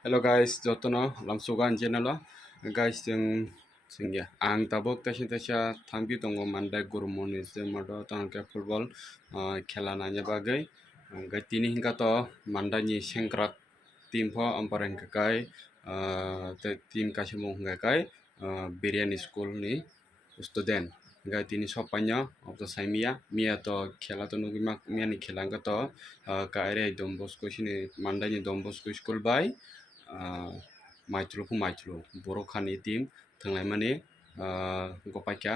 Hello guys, jotono lamsugan channel guys जोंनिया आं दाबो तासिन तासिया थांबि दङ मानदाय गुरुमनि जोमादो तांके फुटबल खेला नायनो बागै तिनि हिंगाथ' मानदायनि सेंग्रा टीम फो अम्पार हिंगाखाय टीम कासिमो हिंगाखाय बिरियानी स्कुल नि student gai tini sopanya obto saimia mia to khela to nugi mak mia ni khela ga to kaire Don Bosco sini mandai ni Don Bosco school bai maitru borok khani team thanglai mani gopakya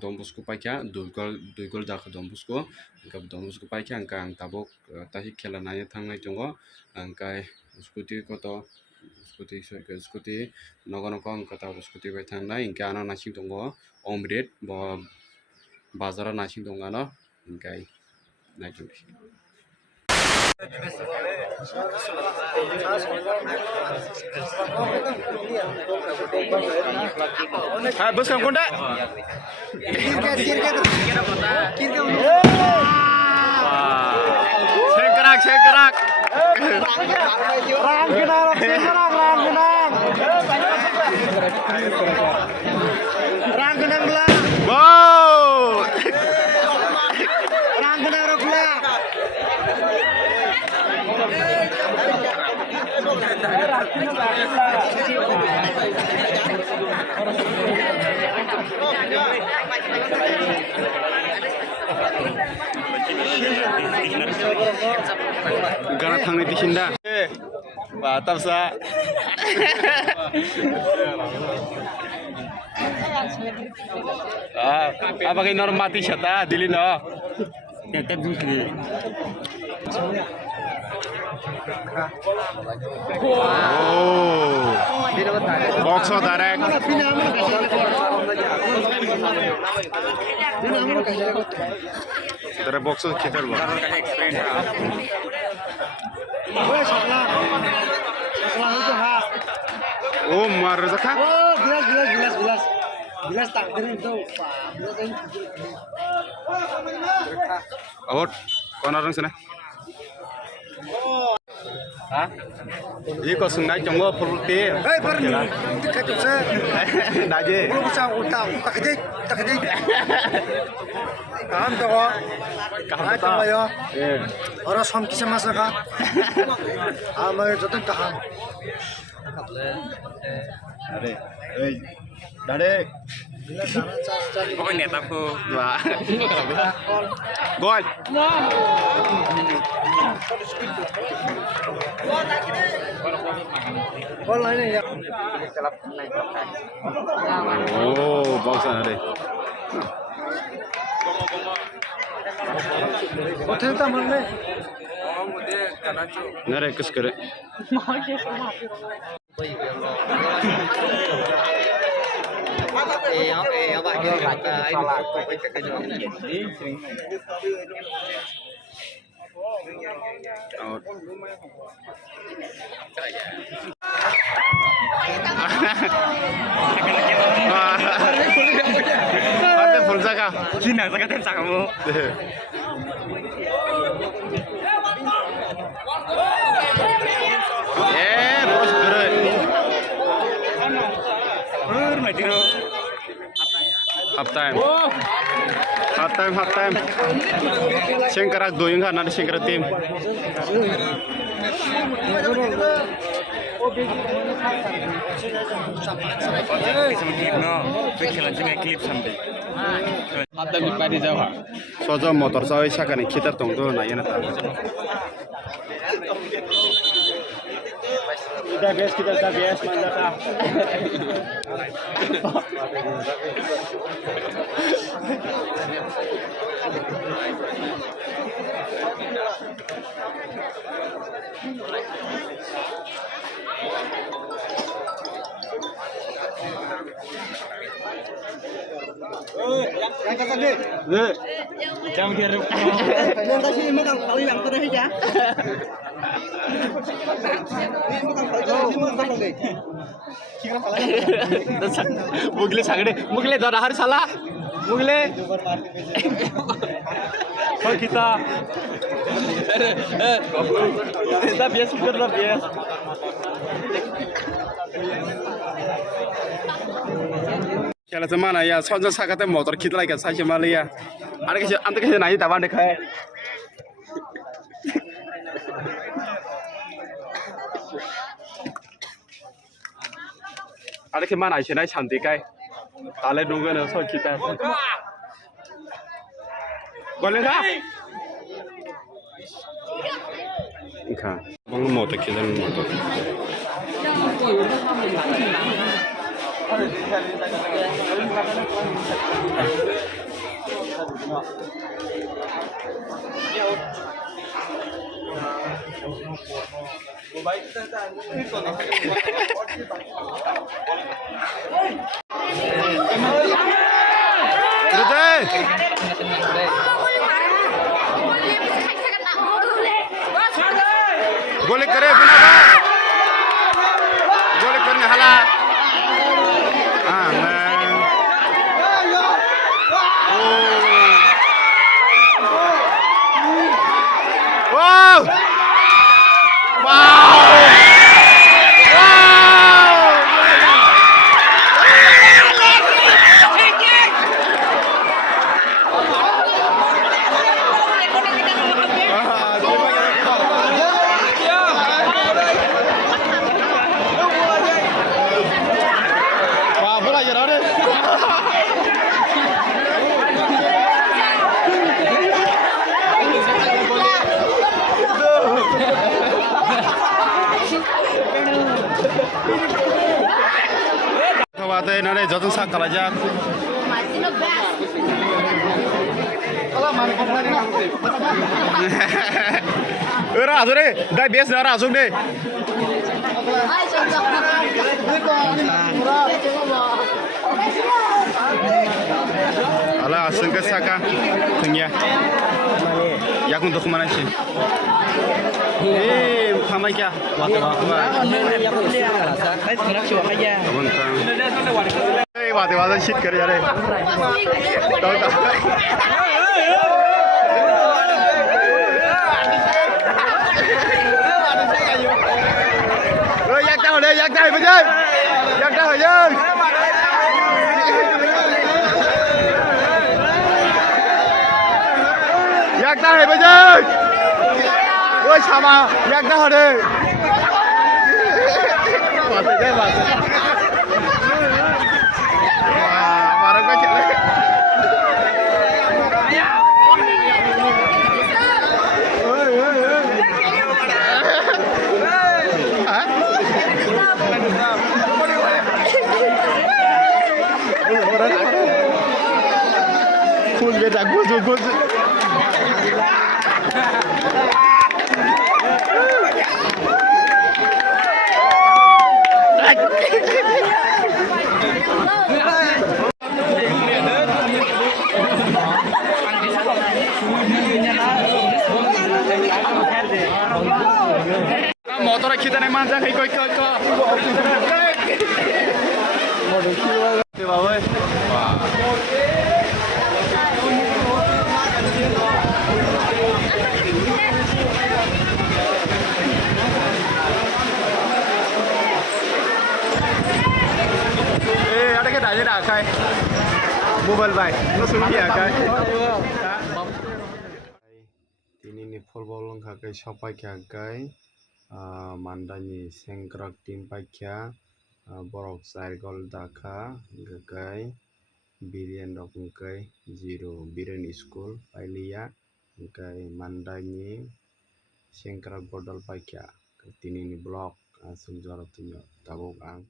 Don Bosco pakya duigol jak Don Bosco gab Don Bosco pakya ang tabok tahi khela nai thangnai tongo angkai scooty ko to scooty nogono ang kata scooty bai thangnai ingka ana nasing tongo omret bo bazara nasing tongo ano ingkai naijung Hai bos kamu konda. Sengkerak. Rang kenang belah. Wow. Rang kenang belah. Gana thangni disinda. Mantap sa. Apa kayak normati syata dilino. Tetep dulu. Oh, box direct. Dari box kita loh. Oh, marah zakah? Oh, gelas tak keren tuh. Awat, kau orang sana? Hah? Ini kau sengaja conggo puluti. Hei, pernah. Dekat saya. Daje. Belum bisa utang. Tak kejai. Kaham tuh. Kaham Nah, tuh. coba ya. Eh. Orang som kisah masa kah? Amai jatuh kaham. Dade. Hey. Dade. pokoknya tapo Wah. Gol. Gol lainnya ya. Oh, box ada. Hotel taman nih. Nare kus kare. Out. Apa full jaga? Cina jaga tem kamu Bos keren. Half time. Sengkerak doing kan ada sengkerak tim. Sojo motor sawi sakane kita tunggu na yana ta. Kita bias mandaka. Yang kata deh. Jam kira. Nanti sih memang kali yang pernah ya. Mughal e सगळे मुगले दराहर साला Mughal e soal kita kita biasa kita biasa खेला चाहिँ mana ya sons साकाते मोटर खितलाई के साइसे मालिया अरे के अंत के नाही तबा देखाए अरे के mana आइसे नाही शांति काय ताले दुगन सो खिता बोले का का बंग मोटर खिलन मोटर गोले करे पुन्हा गोले करणे हाला Kawate nane jatuh sakal aja. Rasuk deh, dah biasa rasuk deh. Alah, sengket saka, tengya. Ya untuk mana sih? Kamai kya? Waktu. Waktu shit kerja deh. Tahu tak? Yak dah deh, yak dah betul. Yak dah betul. Yak dah betul. Ôi sama, yak dah deh. Mati deh, mati. Wah, barang kau cek. Khusus beda, khusus. Motor kita nih manja kayak koi. Ada kita aja dah kai. Mobile bay, no suni ya kai. Ini nih football long kakai shopai kakai. Mandani sengkrak tim paikya borok sair gol daka gagai birian dok kai 0 birian school pailia kai mandani sengkrak bodol paikya tini ni blok sunjara tunyo tabok ang